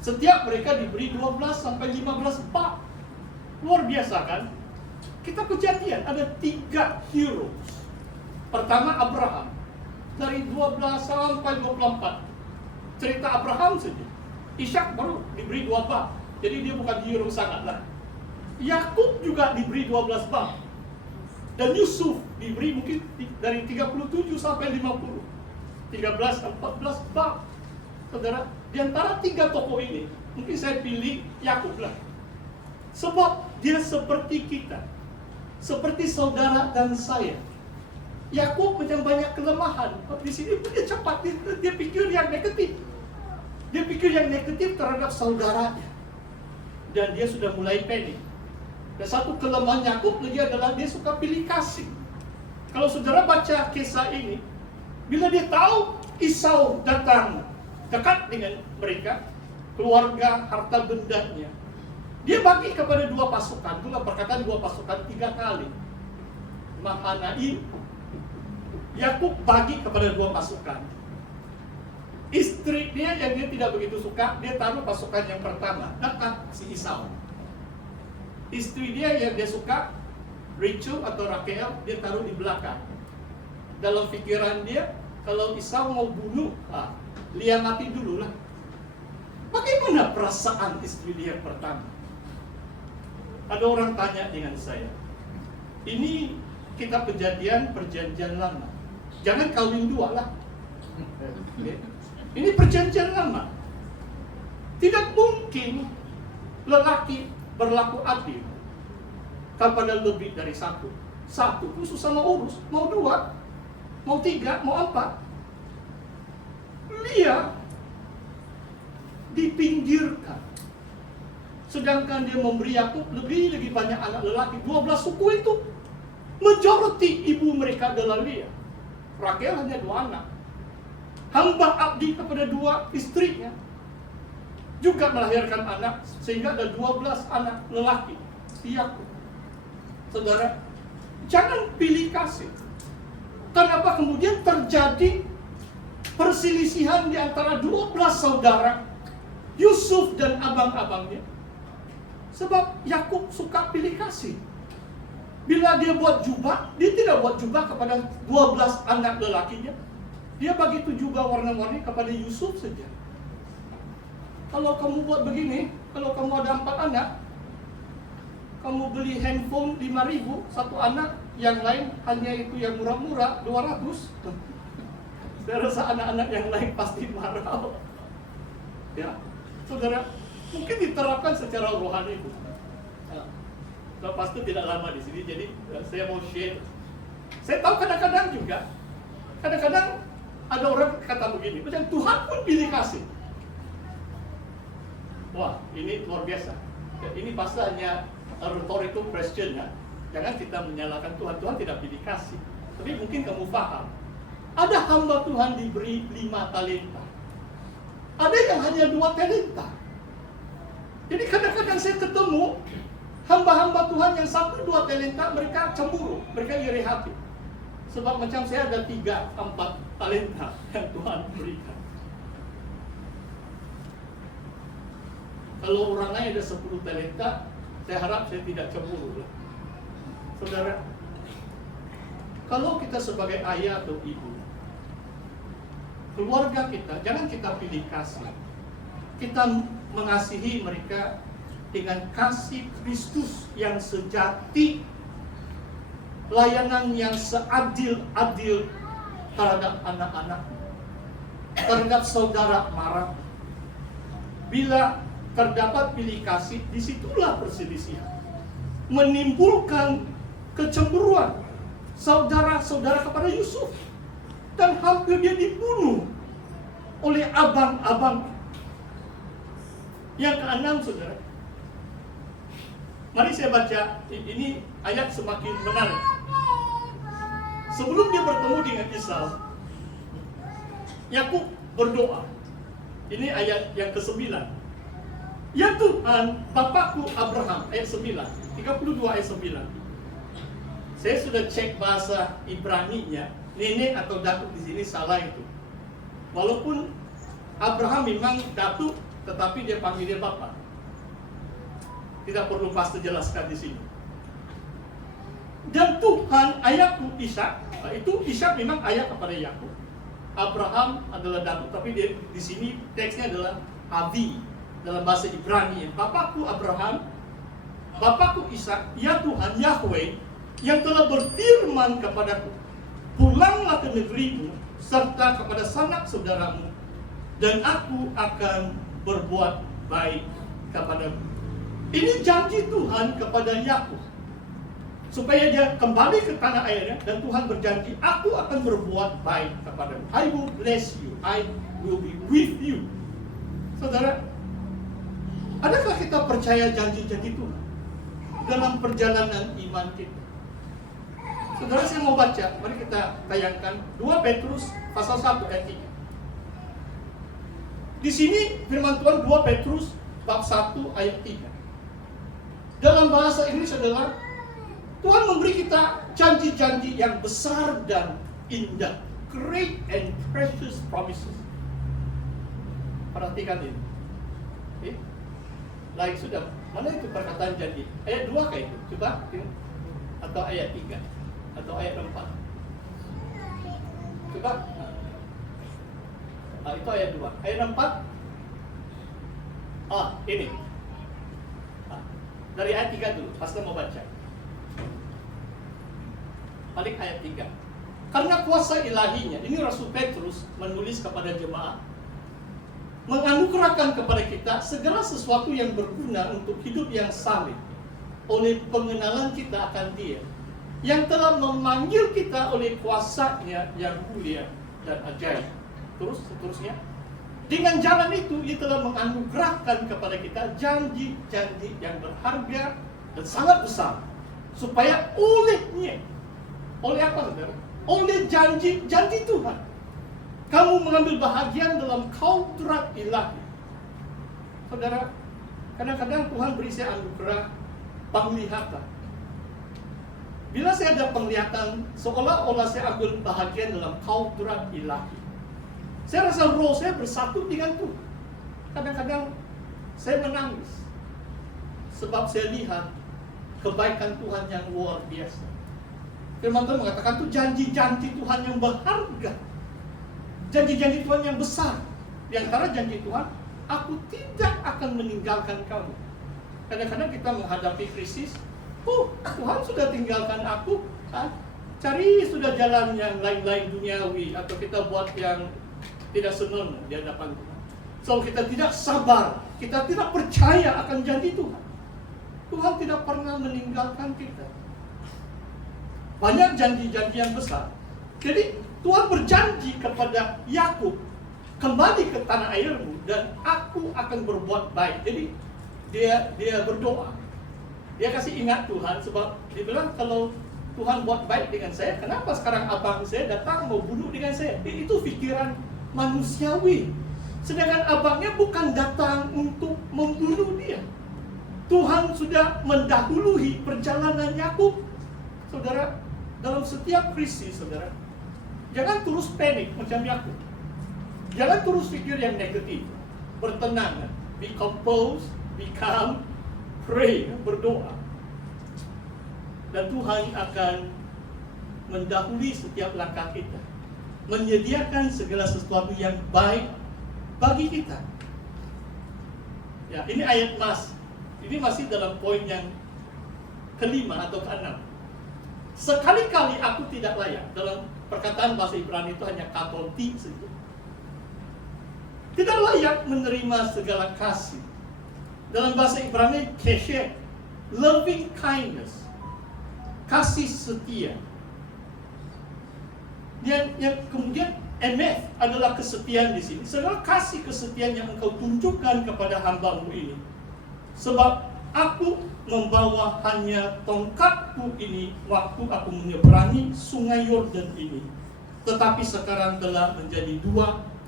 Setiap mereka diberi 12 sampai 15 bab. Luar biasa kan? Kita Kejadian ada 3 hero. Pertama Abraham, dari 12 sampai 24. Cerita Abraham saja. Ishak baru diberi 2 bab. Jadi dia bukan hero sangat lah. Yakub juga diberi 12 bab. Dan Yusuf diberi mungkin dari 37 sampai 50. 13, 14 bab. Saudara, di antara 3 tokoh ini, mungkin saya pilih Yakub lah. Sebab dia seperti kita. Seperti saudara dan saya. Yakub macam banyak kelemahan. Di sini dia cepat, dia pikir yang negatif. Dia pikir yang negatif terhadap saudaranya. Dan dia sudah mulai panik. Dan satu kelemahan Yakub lagi adalah dia suka pilih kasih. Kalau saudara baca kisah ini, bila dia tahu Esau datang dekat dengan mereka, keluarga, harta bendanya, dia bagi kepada 2 pasukan. Itulah perkataan 2 pasukan 3 kali. Mahanaim, Yakub bagi kepada 2 pasukan. Istri dia yang dia tidak begitu suka, dia taruh pasukan yang pertama, dekat si Esau. Istri dia yang dia suka, Rachel atau Raquel, dia taruh di belakang. Dalam pikiran dia, kalau Esau mau bunuh, Lia mati dulu lah. Bagaimana perasaan istri dia pertama? Ada orang tanya dengan saya, ini kitab Kejadian perjanjian lama, jangan kawin 2 lah. Ini perjanjian lama. Tidak mungkin lelaki berlaku adil kepada lebih dari 1. 1 pun susah mau urus, mau 2, mau 3, mau 4. Lia dipinggirkan. Sedangkan dia memberi Yakub lebih banyak anak lelaki. 12 suku itu, majority ibu mereka adalah Lia. Raquel hanya 2 anak. Hamba abdi kepada 2 istrinya. Juga melahirkan anak, sehingga ada 12 anak lelaki Yakub. Saudara, jangan pilih kasih. Kenapa kemudian terjadi perselisihan di antara 12 saudara Yusuf dan abang-abangnya? Sebab Yakub suka pilih kasih. Bila dia buat jubah, dia tidak buat jubah kepada 12 anak lelakinya. Dia bagi 7 jubah warna-warni kepada Yusuf saja. Kalau kamu buat begini, kalau kamu ada 4 anak, kamu beli handphone 5.000 satu anak, yang lain hanya itu yang murah-murah 200. Saya rasa anak-anak yang lain pasti marah. Ya, saudara, mungkin diterapkan secara rohani itu. Pastor tidak lama di sini, jadi saya mau share. Saya tahu kadang-kadang juga, kadang-kadang ada orang kata begini, macam Tuhan pun pilih kasih. Wah, ini luar biasa. Ini pasti hanya rhetorical question ya. Jangan kita menyalahkan Tuhan. Tuhan tidak pilih kasih. Tapi mungkin kamu paham. Ada hamba Tuhan diberi 5 talenta. Ada yang hanya 2 talenta. Jadi kadang-kadang saya ketemu hamba-hamba Tuhan yang 1-2 talenta, mereka cemburu, mereka iri hati. Sebab macam saya ada 3-4 talenta yang Tuhan berikan. Kalau orang lain ada 10 talenta, saya harap saya tidak cemburu. Saudara, kalau kita sebagai ayah atau ibu, keluarga kita, jangan kita pilih kasih. Kita mengasihi mereka dengan kasih Kristus yang sejati, layanan yang seadil-adil terhadap anak-anak, terhadap saudara mara. Bila terdapat pilih kasih, disitulah perselisihan, menimbulkan kecemburuan saudara-saudara kepada Yusuf, dan hampir dia dibunuh oleh abang-abang. Yang ke-6, saudara, mari saya baca, ini ayat semakin menarik. Sebelum dia bertemu dengan Esau, Yakub berdoa. Ini ayat yang ke-9. Ya Tuhan, Bapakku Abraham, ayat 9, 32 ayat 9. Saya sudah cek bahasa Ibrani-nya, nenek atau datuk di sini salah itu. Walaupun Abraham memang datuk, tetapi dia panggil dia Bapa. Tidak perlu pastor jelaskan di sini. Dan Tuhan ayahku Ishak, itu Ishak memang ayah kepada Yakub. Abraham adalah Datuk, tapi dia, di sini teksnya adalah Avi dalam bahasa Ibrani. Bapakku Abraham, Bapakku Ishak, ya Tuhan Yahweh yang telah berfirman kepadaku, pulanglah ke negerimu serta kepada sanak saudaramu, dan aku akan berbuat baik kepadamu. Ini janji Tuhan kepada Yakub supaya dia kembali ke tanah airnya, dan Tuhan berjanji, aku akan berbuat baik kepadamu. I will bless you, I will be with you. Saudara, adakah kita percaya janji-janji Tuhan dalam perjalanan iman kita? Saudara, saya mau baca, mari kita tayangkan 2 Petrus pasal 1 ayat 3. Di sini firman Tuhan 2 Petrus bab 1 ayat 3. Dalam bahasa Inggris adalah Tuhan memberi kita janji-janji yang besar dan indah. Great and precious promises. Perhatikan ini. Okay? Like sudah, mana itu perkataan janji? Ayat 2 kah itu? Coba. Atau ayat 3? Atau ayat 4? Coba. Itu ayat 2. Ayat 4? Ini. Dari ayat 3 dulu, pastor mau baca. Balik ayat 3. Karena kuasa ilahinya, ini Rasul Petrus menulis kepada jemaat, menganugerahkan kepada kita segala sesuatu yang berguna untuk hidup yang saleh oleh pengenalan kita akan Dia, yang telah memanggil kita oleh kuasa-Nya yang mulia dan ajaib. Seterusnya, dengan jalan itu Ia telah menganugerahkan kepada kita janji-janji yang berharga dan sangat besar, supaya olehnya, oleh apa saudara? Oleh janji-janji Tuhan, kamu mengambil bahagian dalam kaudrat ilahi. Saudara, kadang-kadang Tuhan beri saya anugerah penglihatan. Bila saya ada penglihatan, seolah-olah saya ambil bahagian dalam kaudrat ilahi. Saya rasa roh saya bersatu dengan Tuhan. Kadang-kadang saya menangis sebab saya lihat kebaikan Tuhan yang luar biasa. Firman Tuhan mengatakan itu janji-janji Tuhan yang berharga, janji-janji Tuhan yang besar. Di antara janji Tuhan, aku tidak akan meninggalkan kamu. Kadang-kadang kita menghadapi krisis, Tuhan sudah tinggalkan aku, cari sudah jalan yang lain-lain duniawi, atau kita buat yang tidak senang di hadapan Tuhan. So kita tidak sabar, kita tidak percaya akan janji Tuhan. Tuhan tidak pernah meninggalkan kita. Banyak janji-janji yang besar. Jadi Tuhan berjanji kepada Yakub, kembali ke tanah airmu dan aku akan berbuat baik. Jadi dia berdoa. Dia kasih ingat Tuhan, sebab dia bilang kalau Tuhan buat baik dengan saya, kenapa sekarang abang saya datang mau bunuh dengan saya? Itu pikiran manusiawi. Sedangkan abangnya bukan datang untuk membunuh dia. Tuhan sudah mendahului perjalanan Yakub. Saudara, dalam setiap krisis, saudara, jangan terus panik macam Yakub. Jangan terus pikir yang negatif. Bertenang, be composed, be calm, pray, berdoa. Dan Tuhan akan mendahului setiap langkah kita, menyediakan segala sesuatu yang baik bagi kita. Ya, ini ayat mas. Ini masih dalam poin yang kelima atau keenam. Sekali-kali aku tidak layak. Dalam perkataan bahasa Ibrani itu hanya katoti saja. Tidak layak menerima segala kasih. Dalam bahasa Ibrani keshet, loving kindness, kasih setia. Yang kemudian emet adalah kesetiaan di sini. Segala kasih kesetiaan yang engkau tunjukkan kepada hamba-Mu ini. Sebab aku membawa hanya tongkatku ini waktu aku menyeberangi sungai Yordan ini. Tetapi sekarang telah menjadi 2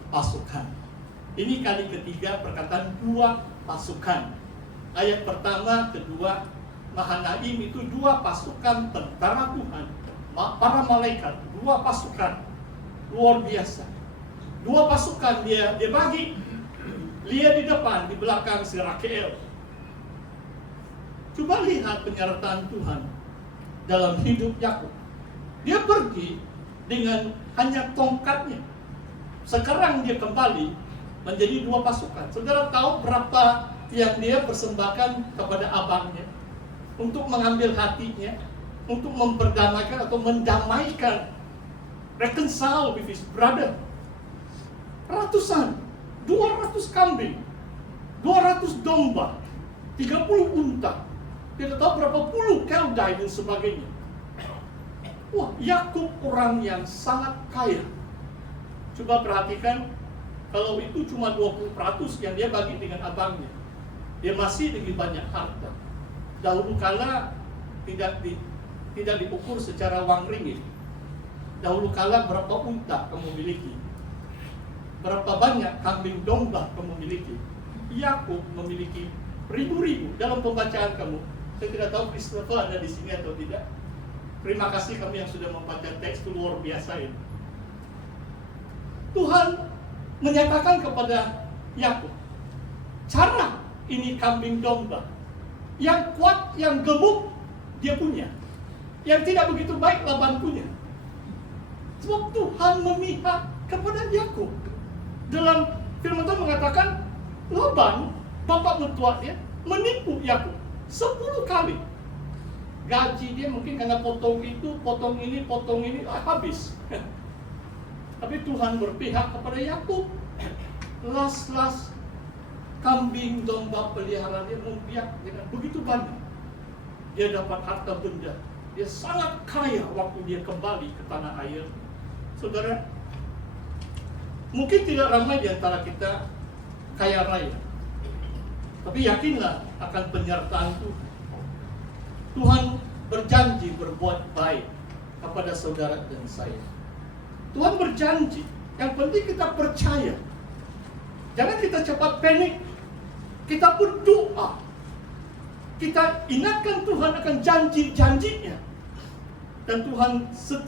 pasukan. Ini kali ketiga perkataan 2 pasukan. Ayat pertama, kedua, Mahanaim itu 2 pasukan tentara Tuhan. Para malaikat, 2 pasukan luar biasa. 2 pasukan dia bagi. Lia di depan, di belakang si Rakel. Coba lihat penyertaan Tuhan dalam hidup Yakub. Dia pergi dengan hanya tongkatnya. Sekarang dia kembali menjadi 2 pasukan. Saudara tahu berapa yang dia persembahkan kepada abangnya untuk mengambil hatinya, untuk memperdamaikan atau mendamaikan, reconcile with his brother. Ratusan, 200 kambing, 200 domba, 30 unta, tidak tahu berapa puluh keldai dan sebagainya. Wah, Yakub orang yang sangat kaya. Coba perhatikan, kalau itu cuma 20% yang dia bagi dengan abangnya, dia masih lebih banyak harta. Dahulu kala tidak diukur secara uang ringgit. Dahulu kala berapa unta kamu miliki, berapa banyak kambing domba kamu miliki. Yakub memiliki ribu-ribu. Dalam pembacaan kamu, saya tidak tahu Christopher ada di sini atau tidak. Terima kasih kami yang sudah membaca teks, itu luar biasa ini. Tuhan menyatakan kepada Yakub, cara ini kambing domba. Yang kuat, yang gemuk, dia punya. Yang tidak begitu baik, Laban punya. Sebab Tuhan memihak kepada Yakub. Dalam firman Tuhan mengatakan, Laban, bapak mertua dia, menipu Yakub 10 kali. Gaji dia mungkin karena potong itu, potong ini, habis. Tapi Tuhan berpihak kepada Yakub. Las-las kambing domba peliharaan dia membiak dengan begitu banyak. Dia dapat harta benda. Dia sangat kaya waktu dia kembali ke tanah air. Saudara, mungkin tidak ramai di antara kita kaya raya, tapi yakinlah akan penyertaan Tuhan. Tuhan berjanji berbuat baik kepada saudara dan saya. Tuhan berjanji, yang penting kita percaya. Jangan kita cepat panik. Kita berdoa. Kita ingatkan Tuhan akan janji-janjinya. Dan Tuhan setia.